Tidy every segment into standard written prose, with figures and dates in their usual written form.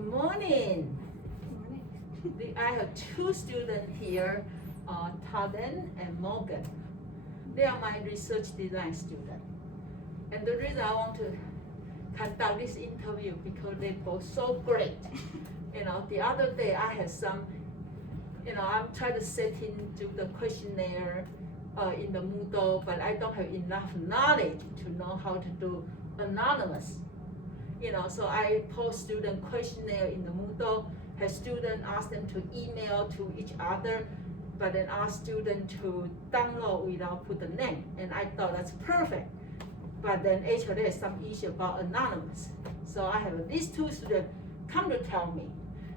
Good morning. I have two students here, Taden and Morgan. They are my research design students. And the reason I want to conduct this interview because they both so great. The other day I had some, I'm trying to set into the questionnaire in the Moodle, but I don't have enough knowledge to know how to do anonymous. So I post student questionnaire in the Moodle, have students ask them to email to each other, but then ask students to download without put the name, and I thought that's perfect. But then actually there's some issue about anonymous. So I have these two students come to tell me,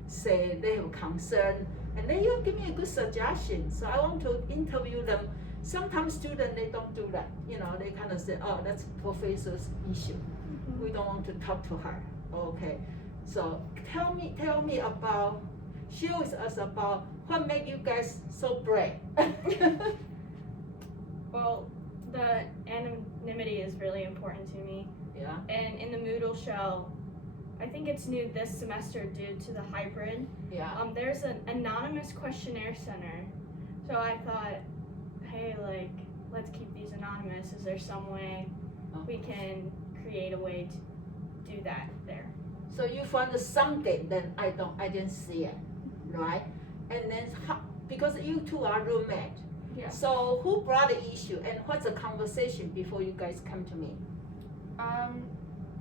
say they have concern, and then you give me a good suggestion. So I want to interview them. Sometimes students, they don't do that. They kind of say, oh, that's professor's issue. We don't want to talk to her. Okay, so tell me about, share with us about what made you guys so brave. Well, the anonymity is really important to me. Yeah. And in the Moodle shell, I think it's new this semester due to the hybrid. Yeah. There's an anonymous questionnaire center. So I thought, hey, let's keep these anonymous. Is there some way we can create a way to do that there? So you found something that I didn't see it, right? And then because you two are roommates. Yeah. So who brought the issue and what's the conversation before you guys come to me?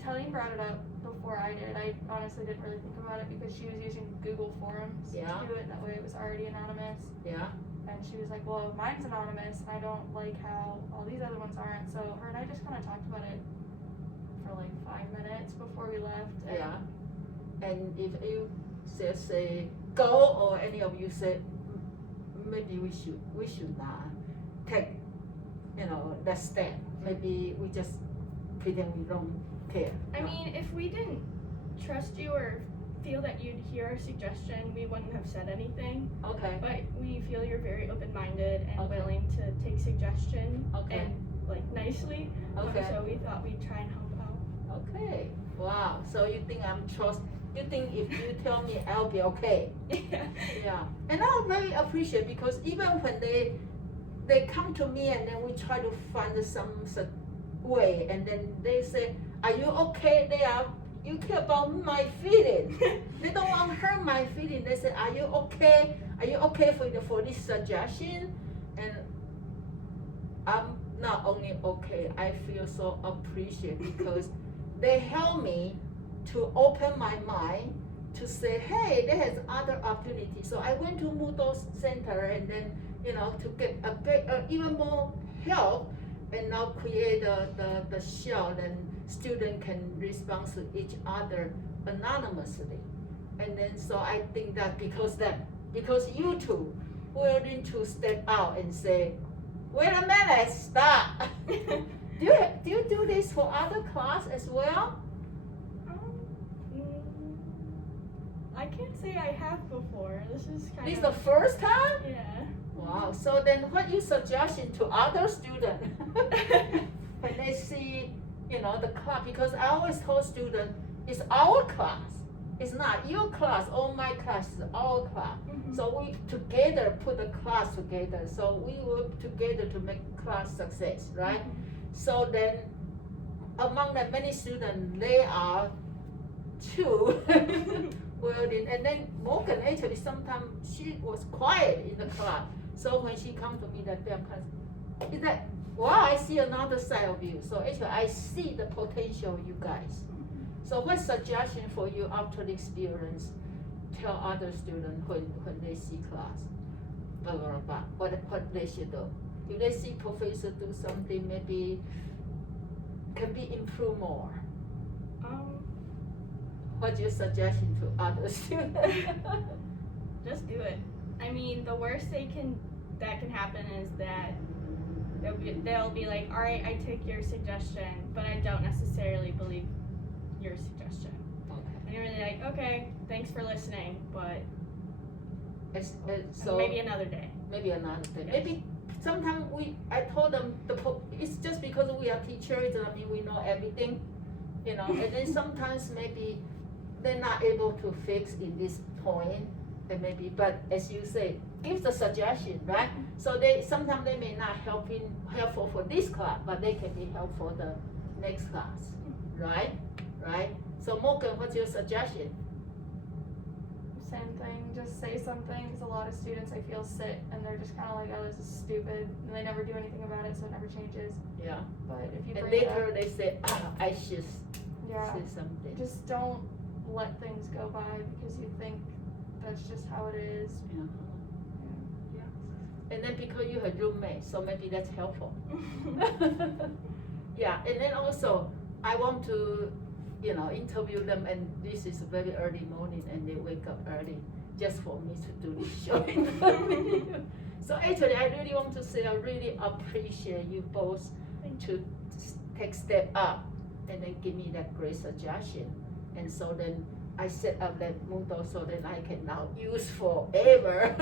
Telly brought it up before I did. I honestly didn't really think about it because she was using Google Forms to do it. That way it was already anonymous. Yeah. And she was like, well, mine's anonymous. And I don't like how all these other ones aren't. So her and I just kind of talked about it for like 5 minutes before we left. Yeah. And if you say go, or any of you say maybe we should not take that step. Maybe we just pretend we don't care. I mean, if we didn't trust you or feel that you'd hear our suggestion, we wouldn't have said anything. Okay. But we feel you're very open-minded and Okay. willing to take suggestion Okay. and nicely. Okay. So we thought we'd try and help out. Okay. Wow. So you think you think if you tell me I'll be okay? Yeah. Yeah. And I would very appreciate, because even when they come to me and then we try to find some way, and then they say, are you okay? You care about my feeling. They don't want to hurt my feeling. They say, are you okay? Are you okay for this suggestion? And I'm not only okay, I feel so appreciated because they help me to open my mind to say, hey, there is other opportunities. So I went to Moodle Center and then, to get even more help, and now create the shell, and students can respond to each other anonymously. And then so I think that because you two willing to step out and say, wait a minute, stop. do you do this for other class as well? I can't say I have before. This is kind This of the first time? Yeah. Wow. So then what you suggestion to other students when they see, the class? Because I always told students, it's our class. It's not your class or my class, it's our class. Mm-hmm. So we together put the class together. So we work together to make class success, right? Mm-hmm. So then among the many students, they are two. Well, and then Morgan actually sometimes she was quiet in the class. So when she come to me that damn class, is that, wow, I see another side of you. So actually I see the potential of you guys. So what suggestion for you after the experience, tell other students when they see class, blah, blah, blah, what they should do. If they see professor do something, maybe can be improved more. What's your suggestion to other students? Just do it. I mean, the worst that can happen is that they'll be like, all right, I take your suggestion, but I don't necessarily believe your suggestion. Okay. And you're really like, okay, thanks for listening, but So maybe another day. Maybe another day. Yes. Maybe sometimes I told them it's just because we are teachers. I mean, we know everything, and then sometimes maybe they're not able to fix in this point, and maybe, but as you say, give the suggestion, right? So they sometimes they may not helpful for this class, but they can be helpful for the next class, right? Right? So Morgan, what's your suggestion? Same thing, just say something, because a lot of students I feel sit and they're just kind of like, oh, this is stupid, and they never do anything about it, so it never changes. Yeah. But if you And bring it up, later they say, I should yeah, say something. just don't let things go by because you think that's just how it is. Yeah. And then because you have roommate, so maybe that's helpful. Yeah, and then also I want to, interview them, and this is very early morning, and they wake up early just for me to do this show interview. So actually, I really want to say I really appreciate you both to take step up and then give me that great suggestion, and so then I set up that Moodle so that I can now use forever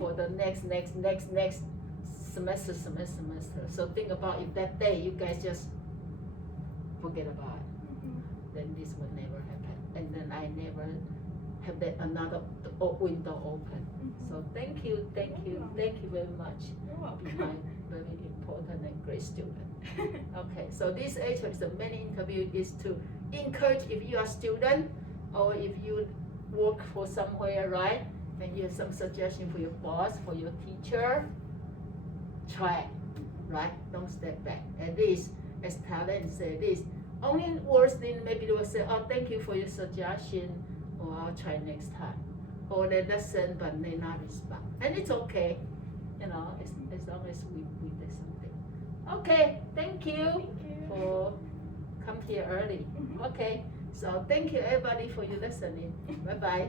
for the next semester. So think about if that day you guys just forget about it, then this would never happen, and then I never have that another window open. So thank you very much. You're welcome. Be my very important and great student. Okay, so this actually the main interview is to encourage if you are student or if you work for somewhere, right? And you have some suggestion for your boss, for your teacher, try it, right? Don't step back. At least, as Talent said, this only worst thing maybe they will say, oh, thank you for your suggestion, or I'll try next time. Or they listen but they not respond. And it's okay, as long as we did something. Okay, thank you for come here early. Okay, so thank you everybody for your listening. Bye-bye.